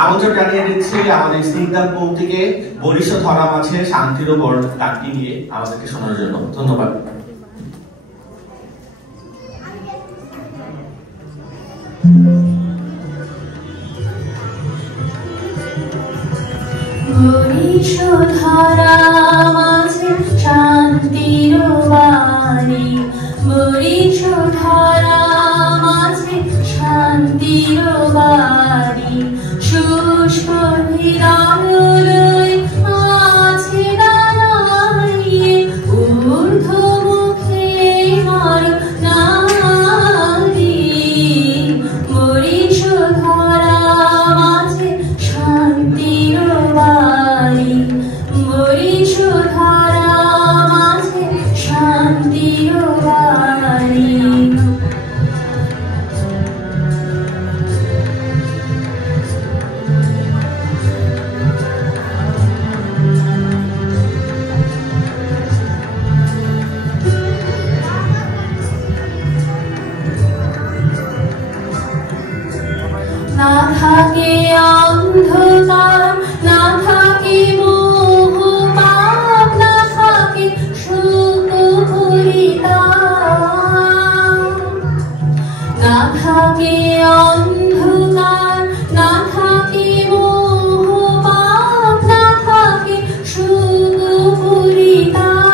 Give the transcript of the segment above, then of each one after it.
আমন্ত্রণ জানিয়ে দিচ্ছি আমাদের স্নিগ্ধা পৌঁতিকে বরিষ্ঠ ধরা মাঝে শান্তির উপর ডাকটি নিয়ে আমাদেরকে শোনার জন্য। ধন্যবাদ। বরিষ্ঠ ধরা মাঝে শান্তির বাণী, বরিষ্ঠ ধরা মাঝে শান্তির বাণী, শুষ্ক হৃদয় আছে দাঁড়াইয়ে, ঊর্ধ্বমুখে নর নারী। বরিষ্ঠ ধরা মাঝে শান্তির বাণী, বরিষ্ঠ ধরা মাঝে শান্তির বাণী। না থাকে অন্ধকার, না থাকে মোহ পাপ, না থাকে শোক পরিতাপ। না থাকে অন্ধকার, না থাকে মোহ পাপ, না থাকে শোক পরিতাপ।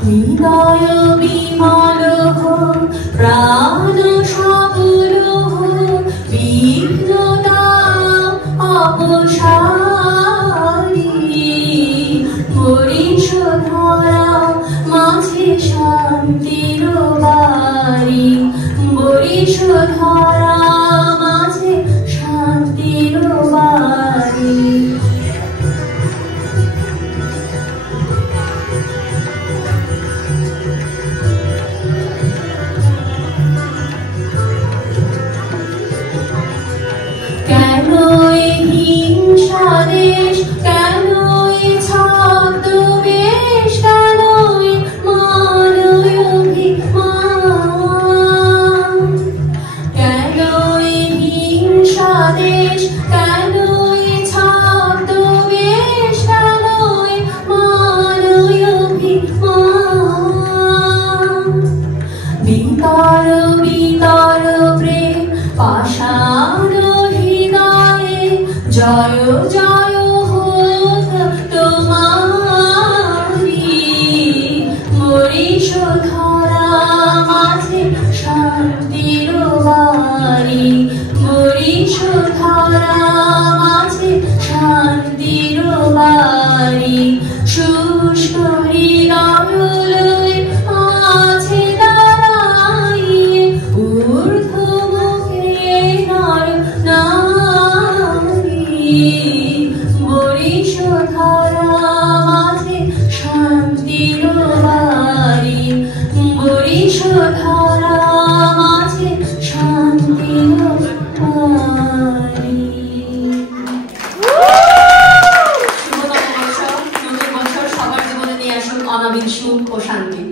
হৃদয় বিমল হোক, প্রাণ সবল হোক, বিঘ্নতা অপসারী। বরিষ্ঠ ধরা মাঝে শান্তির বাণী, বরিষ্ঠ ধরা মাঝে শান্তির বাণী। কেন এই হিংসা দেশ, কেন এই ছদ্মবেশ, কেন এই মানবিকমান? কেন এই হিংসা দেশ, কেন এই ছদ্মবেশ, কেন এই মানবিকমান? বিতর বিতর প্রেম পাষাণ হৃদয়ে, জয় জয় হোক তোমারি। বরিষ্ঠ ধরা মাঝে শান্তির বাণী, বরিষ্ঠ ধরা মাঝে শান্তির বাণী। শুষ্ক হৃদয় আছে দাঁড়াইয়ে, ঊর্ধ্বমুখে নর নারী। বরিষ্ঠ ধরা মাঝে শান্তির বাণী, বরিষ্ঠ ধরা মাঝে শান্তির বাণী। নতুন বছর সবার জীবনে নিয়ে আসুন অনাবিল সুখ ও শান্তি।